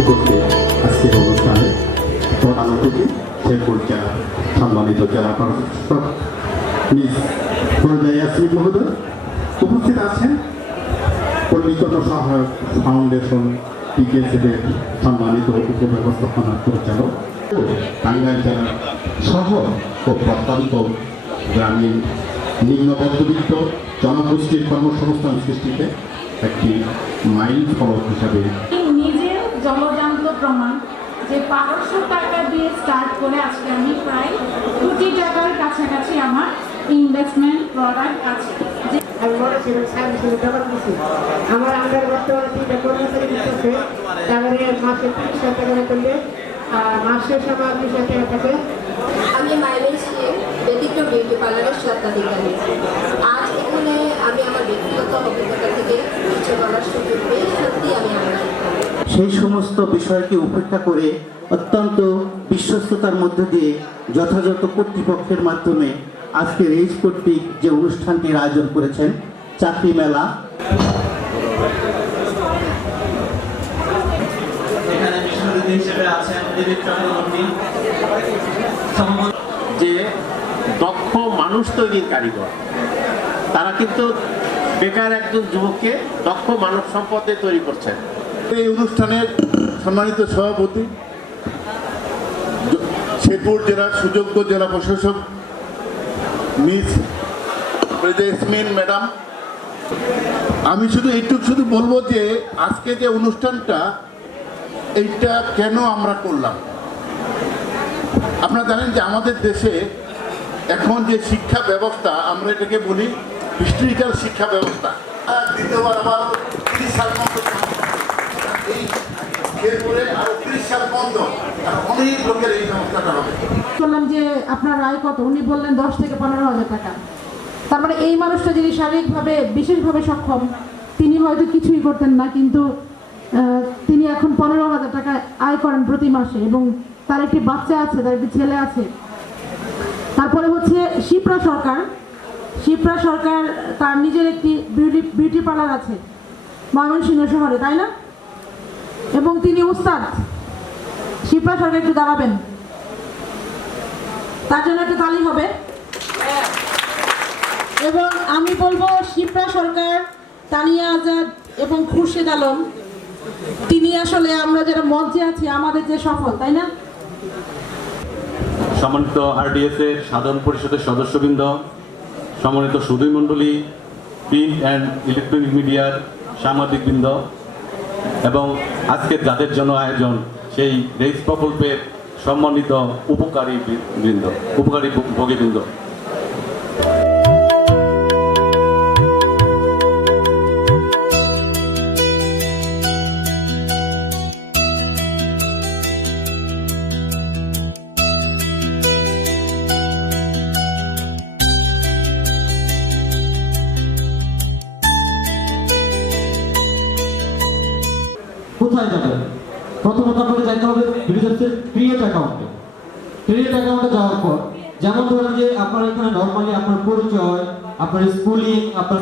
উপস্থিত আজকের অনুষ্ঠানে প্রধান অতিথি শেরপুর জেলা সম্মানিত জেলা প্রশাসক মিস ফরোজা ইয়াসমিন মহোদয়, উপস্থিত আছেন পল্লীকর্ণ সহায়ক ফাউন্ডেশন পিকেএসএফের সম্মানিত উপব্যবস্থাপনা পরিচালক, টাঙ্গাইল জেলার শহর ও প্রত্যন্ত গ্রামীণ নিম্ন মধ্যবিত্ত জনগোষ্ঠীর কর্মসংস্থান সৃষ্টিতে একটি মাইল ফলক হিসাবে নিজে জলজান্ত প্রমাণ যে 500 টাকা দিয়ে স্টার্ট করে আজকে আমি প্রায় কোটি টাকার কাছাকাছি আমার ইনভেস্টমেন্ট প্রোডাক্ট আছে। আমি বড় ছিলাম সার্ভিসের জগৎ দিচ্ছি আমার আন্ডার বর্তমানে 3টা কর্মচারী দিচ্ছে, তারপরে মাসে 30,000 টাকা করলে মাসের সময় 20,000 টাকা থাকে। আমি মাইলেজ ব্যতীত বিউটি পার্লারের স্বত্বাধিকারী। আজ এখানে আমি আমার ব্যক্তিগত অভিজ্ঞতা থেকে কিছু বলার সুযোগ পেয়ে সত্যি আমি আনন্দিত। সেই সমস্ত বিষয়কে উপেক্ষা করে অত্যন্ত বিশ্বস্ততার মধ্য দিয়ে যথাযথ কর্তৃপক্ষের মাধ্যমে আজকে রেজ কর্তৃক যে অনুষ্ঠানটির আয়োজন করেছেন চাকরি মেলা, এখানে বিশেষ অতিথি হিসেবে আছেন দিলীপ চক্রবর্তী, যে দক্ষ মানুষ তৈরির কারিগর। তারা কিন্তু বেকার একজন যুবককে দক্ষ মানব সম্পদে তৈরি করছেন। এই অনুষ্ঠানের সম্মানিত সভাপতি শেরপুর জেলার সুযোগ্য জেলা প্রশাসক মিস ফরোজা ইয়াসমিন ম্যাডাম, আমি শুধু বলবো যে আজকে যে অনুষ্ঠানটা এইটা কেন আমরা করলাম। আপনারা জানেন যে আমাদের দেশে এখন যে শিক্ষা ব্যবস্থা, আমরা এটাকে বলি হিস্ট্রিক্যাল শিক্ষা ব্যবস্থা। দ্বিতীয়বার আবার 30 সাল বন্ধ, এই এরপরে আরো 30 সাল বন্ধ, আর অনেক লোকের এই সমস্যাটা হবে। বললাম যে আপনার আয় কত, উনি বললেন 10 থেকে 15,000 টাকা। তার মানে এই মানুষটা যিনি শারীরিকভাবে বিশেষভাবে সক্ষম, তিনি হয়তো কিছুই করতেন না, কিন্তু তিনি এখন 15,000 টাকা আয় করেন প্রতি মাসে, এবং তার একটি বাচ্চা আছে, তার একটি ছেলে আছে। তারপরে হচ্ছে শিপ্রা সরকার তার নিজের একটি বিউটি পার্লার আছে ময়মনসিংহ শহরে, তাই না? এবং তিনি উস্তাদ। শিপ্রা সরকার একটু দাঁড়াবেন, তার জন্য একটা তালি হবে। এবং আমি বলবো শিপ্রা সরকার, তানিয়া আজাদ এবং খুরশেদ আলম, তিনি আসলে আমরা যারা মঞ্চে আছি আমাদের যে সফল, তাই না? সম্মানিত আরডিএস এর সাধারণ পরিষদের সদস্যবৃন্দ, সম্মানিত সুধী মণ্ডলী, প্রিন্ট অ্যান্ড ইলেকট্রনিক মিডিয়ার সাংবাদিকবৃন্দ, এবং আজকের যাদের জন্য আয়োজন সেই রেজ প্রকল্পের সম্মানিত উপকারী ভোগীবৃন্দ, কোথায় যাবেন? প্রথমত আপনাকে যাইতে হবে ক্রিয়েট অ্যাকাউন্টে। ক্রিয়েট অ্যাকাউন্টে যাওয়ার পর যেমন ধরেন যে আপনার এখানে নর্মালি আপনার পরিচয়, আপনার স্কুলিং, আপনার